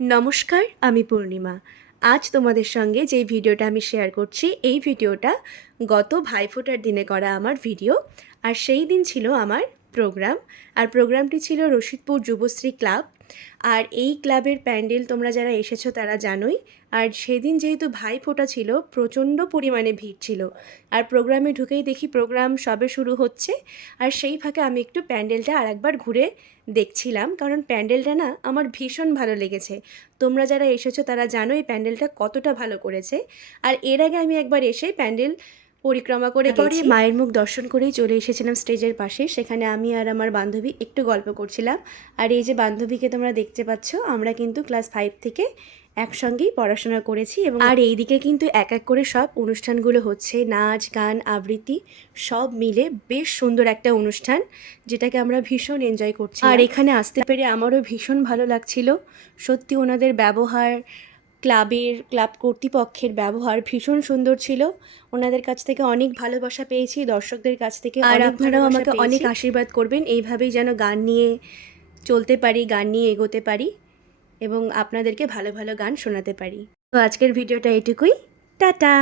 নমস্কার, আমি পূর্ণিমা। আজ তোমাদের সঙ্গে যে ভিডিওটা আমি শেয়ার করছি, এই ভিডিওটা গত ভাইফোঁটার দিনে করা আমার ভিডিও। আর সেই দিন ছিল আমার প্রোগ্রাম। আর প্রোগ্রামটি ছিল রশিদপুর যুবশ্রী ক্লাব। আর এই ক্লাবের প্যান্ডেল তোমরা যারা এসেছো তারা জানোই। আর সেদিন যেহেতু ভাইফোঁটা ছিল, প্রচণ্ড পরিমাণে ভিড় ছিল। আর প্রোগ্রামে ঢুকেই দেখি প্রোগ্রাম সবে শুরু হচ্ছে। আর সেই ফাঁকে আমি একটু প্যান্ডেলটা আরেকবার ঘুরে দেখছিলাম, কারণ প্যান্ডেলটা না আমার ভীষণ ভালো লেগেছে। তোমরা যারা এসেছো তারা জানো এই প্যান্ডেলটা কতটা ভালো করেছে। আর এর আগে আমি একবার এসে প্যান্ডেল পরিক্রমা করে গেছি, মায়ের মুখ দর্শন করেই চলে এসেছিলাম স্টেজের পাশে। সেখানে আমি আর আমার বান্ধবী একটু গল্প করছিলাম। আর এই যে বান্ধবীকে তোমরা দেখতে পাচ্ছ, আমরা কিন্তু ক্লাস 5 থেকে একসঙ্গেই পড়াশোনা করেছি। এবং আর এইদিকে কিন্তু এক এক করে সব অনুষ্ঠানগুলো হচ্ছে, নাচ গান আবৃত্তি সব মিলে বেশ সুন্দর একটা অনুষ্ঠান, যেটাকে আমরা ভীষণ এনজয় করছি। আর এখানে আসতে পেরে আমারও ভীষণ ভালো লাগছিল। সত্যি ওনাদের ব্যবহার, ক্লাব কর্তৃপক্ষের ব্যবহার ভীষণ সুন্দর ছিল। ওনাদের কাছ থেকে অনেক ভালোবাসা পেয়েছি, দর্শকদের কাছ থেকে। আর আপনারাও আমাকে অনেক আশীর্বাদ করবেন, এইভাবেই যেন গান নিয়ে চলতে পারি, গান নিয়ে এগোতে পারি এবং আপনাদেরকে ভালো ভালো গান শোনাতে পারি। তো আজকের ভিডিওটা এটুকুই। টাটা।